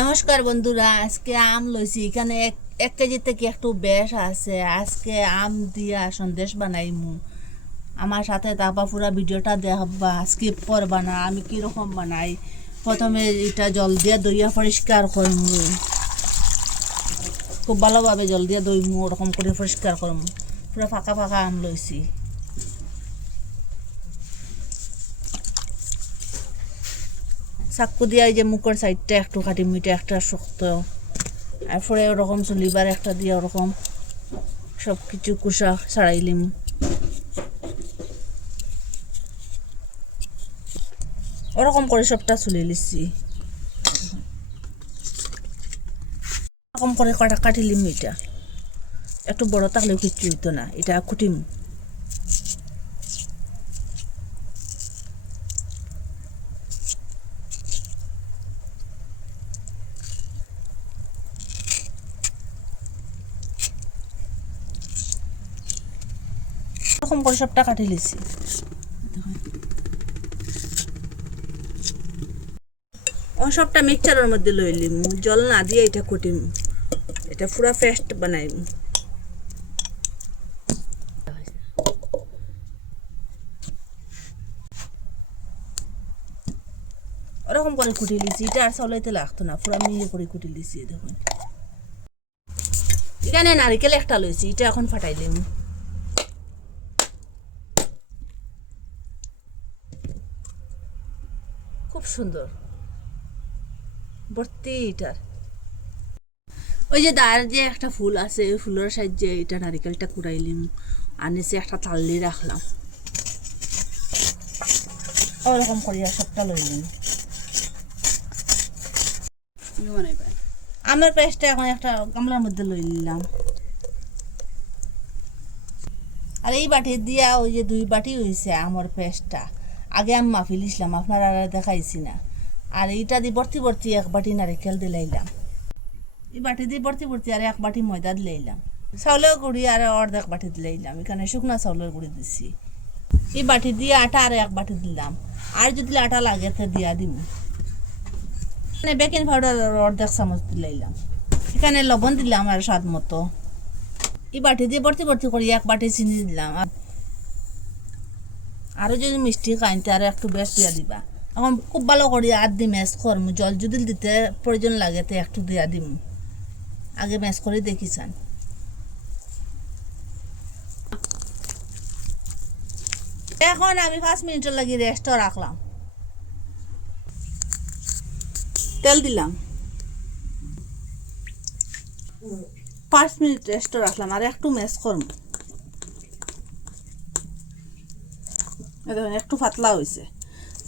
নমস্কার বন্ধুরা, আজকে আম লইছি এখানে এক কেজি থেকে একটু বেশ আছে। আজকে আম দিয়া সন্দেশ বানাইমু। আমার সাথে তারপর পুরো ভিডিওটা দেখবা, স্কিপ করবা না। আমি কীরকম বানাই, প্রথমে এটা জল দিয়ে দইয়া পরিষ্কার করমু, খুব ভালোভাবে জল দিয়ে দইমু, ওরকম করে পরিষ্কার করমু। পুরো ফাঁকা ফাঁকা আম লইছি। চাকু দিয়া এই যে মুখের সাইডটা একটু কাটি, মিটা একটা শক্ত, তারপরে ওরকম লিভার একটা দিয়ে ওরকম সব কিছু কুসা ছাড়াইলিম। ওরকম করে সবটা চুলে লিছি, ওরকম করে কাটিলিম। এটা একটু বড় থাকলেও কিছু হইতো না, এটা কুটিম। এরকম করে সবটা কাটি লিছি। ও সবটা মিক্সচারের মধ্যে লইলিম, জল না দিয়ে এটা কুটিম। এটা পুরা পেস্ট বানাইম। ওরকম করে কুটি লিছি, এটা আর চলাইতে লাগতো না, পুরা মিহি করে কুটি লিছি। দেখুন এখানে নারিকেল একটা লইছি, এটা এখন ফাটাইলিম। খুব সুন্দর ভর্তি এটার। ওই যে দাঁড় যে একটা ফুল আছে, ওই ফুলের সাহায্যে এটা নারিকেলটা কুড়াইলিম, আর নিচে একটা তাল্লি রাখলাম। ওরকম করিয়া সবটা লইলিম। আমের পেস্টটা এখন একটা গামলার মধ্যে লই নিলাম। আর এই বাটি দিয়া ওই যে 2 বাটি হয়েছে আমার পেস্টটা। আগে আমি মাফি লিছিলাম, আপনারা দেখাইছি না। আর এইটা দিয়ে ভর্তি ভর্তি 1 বাটি নারিকেল দিলাইলাম। এই বাটি দিয়ে ভর্তি ভর্তি আর 1 বাটি ময়দা দিলাইলাম। চাউলের গুঁড়ি আর অর্ধেক বাটি দিলাইলাম, এখানে শুকনা চাউলের গুঁড়ি দিছি। এই বাটি দিয়ে আটা আর 1 বাটি দিলাম, আর যদি আটা লাগে তো দিয়া দিম। মানে বেকিং পাউডার অর্ধেক চামচ দিলাইলাম। এখানে লবণ দিলাম আর স্বাদ মতো। এই বাটি দিয়ে ভর্তি ভর্তি করি 1 বাটি চিনি দিলাম। আরও যদি মিষ্টি খাইতে আর একটু বেশ দিয়া দিবা। এখন খুব ভালো করি আর দি ম্যাশ করমু। জল যদি দিতে প্রয়োজন লাগে তো একটু দিয়া দিম। আগে ম্যাশ করে দেখিছান। এখন আমি 5 মিনিটের লাগি রেস্ট রাখলাম। তেল দিলাম, 5 মিনিট রেস্ট রাখলাম আর একটু ম্যাশ করমু। দেখুন একটু পাতলা হয়েছে,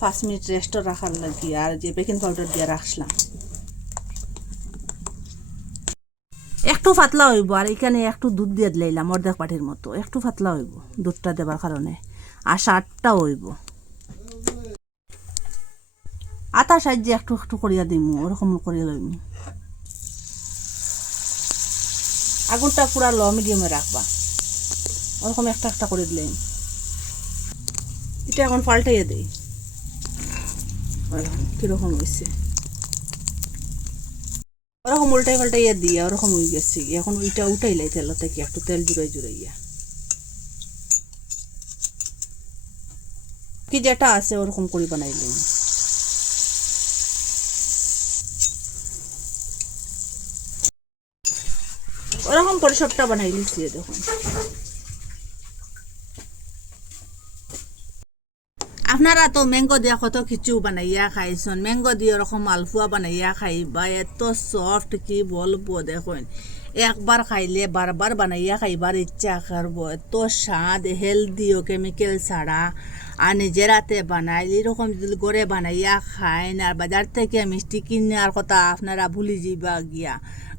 5 মিনিট রেস্ট রাখার লাগি। আর যে বেকিং পাউডার দিয়ে রাখলাম একটু পাতলা হইব। আর এখানে একটু দুধ দিয়ে দিলাম অর্ধেক বাটির মতো, একটু পাতলা হইব দুধটা দেবার কারণে। আর স্বাদটাও হইব। আটা সাহায্যে একটু একটু করিয়া দিমু, ওরকম করিয়া লইমু। আগুনটা পুরা লো মিডিয়ামে রাখবা, ওরকম একটা একটা করে দিলাম। এটা এখন পাল্টাইয়া দেই, কিরকম হয়েছে। ওরকম উল্টাই পাল্টাইয়া দিয়া ওরকম হয়ে গেছে। এখন ওইটা উঠাইলাই তেল থেকে, একটু তেল জুড়াই জুড়াইয়া কি যেটা আছে ওরকম করে বানাইলাম। ওরকম করে সবটা বানাই লিছি। দেখুন আপনারা তো ম্যাঙ্গো দিয়া কত কিছু বানাইয়া খাইছেন। ম্যাঙ্গো দিয়ে ওরকম মালফুয়া বানাইয়া খাইবা, এত সফট কি বলবো। দেখুন একবার খাইলে বারবার বানাইয়া খাইবার ইচ্ছা করবো। এত স্বাদ, হেলদিও, কেমিক্যাল ছাড়া। আর নিজের হাতে বানাই এরকম যদি করে বানাইয়া খায় না, আর বাজার থেকে মিষ্টি কিনার কথা আপনারা ভুলে যাবা গিয়া।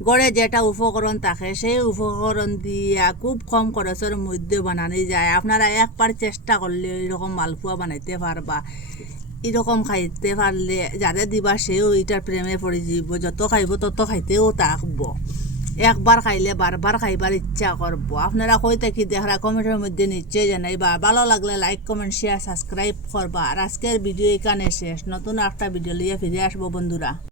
গড়ে যেটা উপকরণ থাকে সেই উপকরণ দিয়া খুব কম খরচের মধ্যে বানানো যায়। আপনারা একবার চেষ্টা করলে এরকম মালপোয়া বানাইতে পারবা। এরকম খাইতে পারলে যাদের দিবা সেও এটার প্রেমে পড়ে যাব। যত খাইব তত খাইতেও থাকবো। একবার খাইলে বারবার খাইবার ইচ্ছা করবো। আপনারা কই থাকি দেখরা কমেন্টের মধ্যে নিশ্চয়ই জানাইবা। ভালো লাগলে লাইক, কমেন্ট, শেয়ার, সাবস্ক্রাইব করবা। আর আজকের ভিডিও এখানে শেষ। নতুন একটা ভিডিও নিয়ে ফিরে আসবো বন্ধুরা।